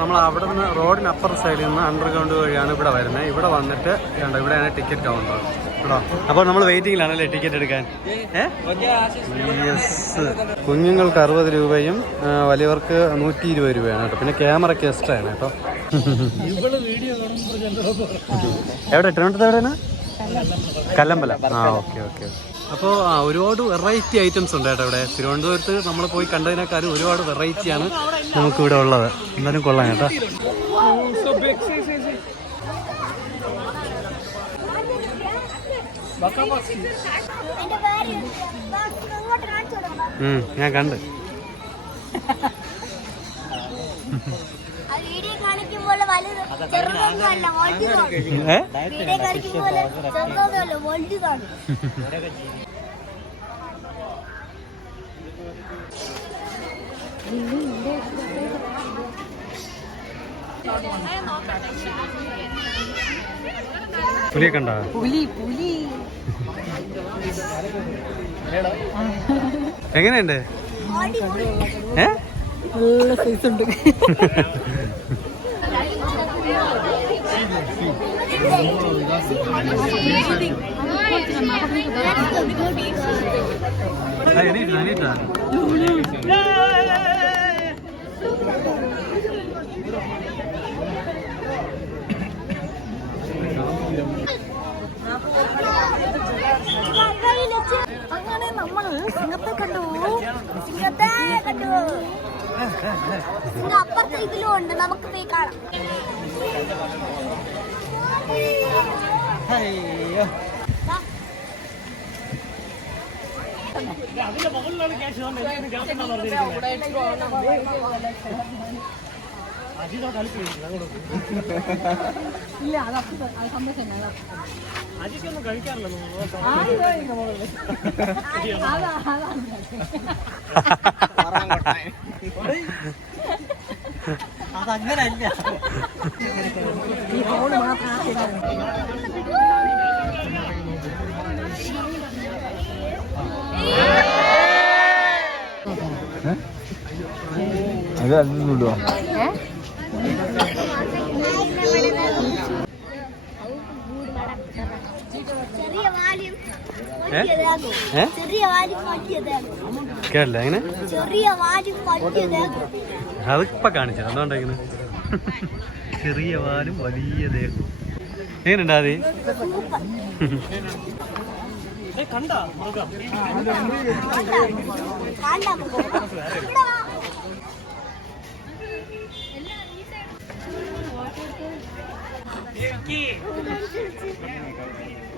നമ്മൾ അവിടെ നിന്ന് റോഡിന് അപ്പർ സൈഡിൽ നിന്ന് അണ്ടർഗ്രൗണ്ട് വഴിയാണ് ഇവിടെ വരുന്നത്. ഇവിടെ വന്നിട്ട് കണ്ടോ ഇവിടെയാണ് ടിക്കറ്റ് കൗണ്ടർ കേട്ടോ അപ്പോൾ നമ്മൾ വെയിറ്റിംഗിലാണല്ലേ ടിക്കറ്റ് എടുക്കാൻ? യെസ് കുഞ്ഞുങ്ങൾക്ക് അറുപത് രൂപയും വലിയവർക്ക് നൂറ്റി ഇരുപത് രൂപയാണ് കേട്ടോ. പിന്നെ ക്യാമറയ്ക്ക് എക്സ്ട്രാ ആണ് കേട്ടോ. എവിടെ? ട്രിവാൻഡ്രത്ത് എവിടെയാണ്? കല്ലമ്പല. ആ ഓക്കെ ഓക്കെ ഓക്കെ. അപ്പോൾ ആ ഒരുപാട് വെറൈറ്റി ഐറ്റംസ് ഉണ്ട് കേട്ടോ ഇവിടെ. തിരുവനന്തപുരത്ത് നമ്മൾ പോയി കണ്ടതിനേക്കാളും ഒരുപാട് വെറൈറ്റിയാണ് നമുക്ക് ഇവിടെ ഉള്ളത്. എന്തായാലും കൊള്ളാം കേട്ടോ. ഞാൻ കണ്ട്. ഏ വീഡിയോ കാണിക്കുമ്പോൾ ചെറുതൊന്നും അല്ല വലുതാണ് പുലിയെ കണ്ട? പുലി പുലി. എങ്ങനെയുണ്ട്? ഏ? നല്ല സൈസ് ഉണ്ട്. എണീറ്റ്, എണീറ്റാ. അങ്ങനെ നമ്മൾ സിംഹത്തെ കണ്ടു. സിംഹത്തെ കണ്ടു. സിംഹം അപ്പുറത്തെ ഇതിലും ഉണ്ട്. നമുക്ക് പോയി കാണാം. അതിന്റെ മുകളിലാണ് ക്യാഷ് അത് അപ്പുറത്ത് അത് സന്ദേശം അതാ അതാ അതാണ് ഈ ഫോണ് മാത്രം അത് അതൊന്നുമില്ലോ ചെറിയ വാല്യം ഏ? ഏ? ചെറിയ വാല്യം മാറ്റിയതാണ് കേട്ടില്ല എങ്ങനെ? അതിപ്പോ കാണിച്ചത്. എന്തുകൊണ്ടിരിക്കുന്നത് ചെറിയ വാലും വലിയ ദേഹം എങ്ങനെയുണ്ടാ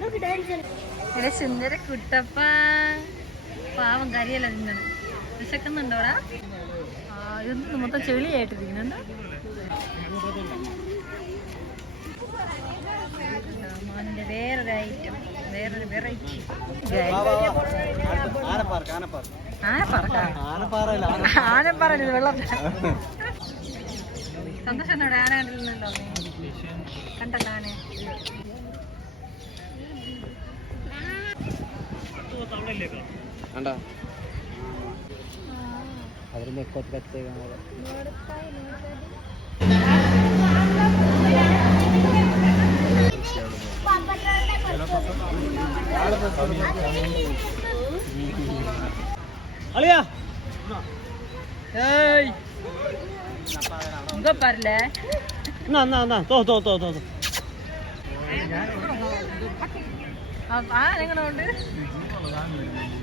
Look at വാ. എന്റെ സുന്ദര കുട്ടപ്പ. പാവം കരിയല്ല തിന്നത് വിശക്കുന്നുണ്ടോടാ? ഇതൊന്നും മൊത്തം ചെളിയായിട്ടിരിക്കുന്നുണ്ട് തിന്നുണ്ട്. ഐറ്റം വേറൊരു വെറൈറ്റി ആനപ്പാറ ആനപ്പാറ വെള്ളം. സന്തോഷം ആന നീ? കണ്ടല്ലോ ആന കണ്ട ಅದರಿಂದ ಎಕ್ಕೊತ್ತು ಅಳಿಯ ಏಯ್ ಬರ್ಲ ನಾ ನಾ ನಾ ತೋ ತೋ ತೋ ತೋ ആ എങ്ങനെ ഉണ്ട്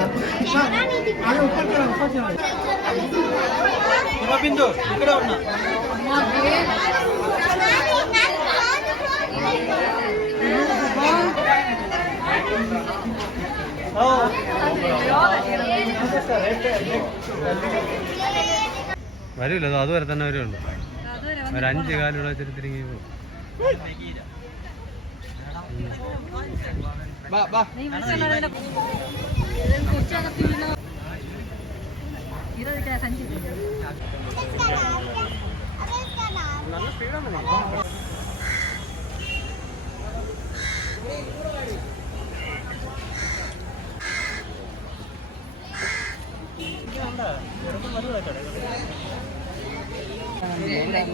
ഇതാകട്ടെ അച്ചു ഇതാണ് വരൂല്ലോ അതുവരെ തന്നെ വരുള്ളൂ ഒരു അഞ്ച് കാലുള്ള തിരികെ പോകും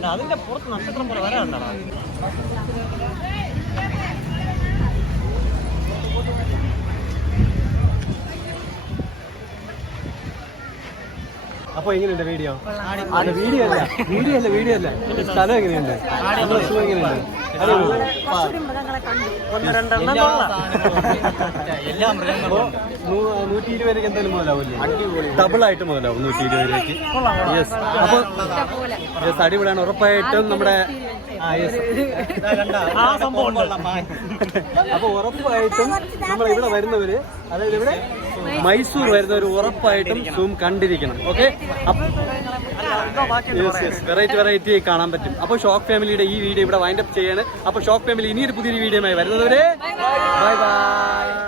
അതിന്റെ പുറത്ത് നക്ഷത്രം പോലെ വരാനുണ്ടോ അപ്പൊ എങ്ങനെയുണ്ട് വീഡിയോ അത് വീഡിയോ അല്ല. വീഡിയോ അല്ല വീഡിയോ അല്ല. സ്ഥലം എങ്ങനെയുണ്ട്? നമ്മുടെ സുഖം എങ്ങനെയുണ്ട്? നൂറ്റി ഇരുപത് രൂപയ്ക്ക് എന്തായാലും മുതലാവില്ലേ? ഡബിൾ ആയിട്ട് മുതലാവും നൂറ്റി ഇരുപത് രൂപയ്ക്ക് യെസ് അപ്പൊ യെസ് അടിപൊളിയാണ്. ഉറപ്പായിട്ടും നമ്മുടെ അപ്പൊ ഉറപ്പായിട്ടും നമ്മൾ ഇവിടെ വരുന്നവര് അതായത് ഇവിടെ മൈസൂർ വരുന്നവർ ഉറപ്പായിട്ടും സൂം കണ്ടിരിക്കണം. ഓക്കെ വെറൈറ്റി വെറൈറ്റി കാണാൻ പറ്റും. അപ്പോൾ ഷോക്ക് ഫാമിലിയുടെ ഈ വീഡിയോ ഇവിടെ വൈൻഡപ്പ് ചെയ്യാണ്. അപ്പോൾ ഷോക്ക് ഫാമിലി ഇനിയൊരു പുതിയൊരു വീഡിയോ ആയി വരുന്നവരെ ബൈ ബൈ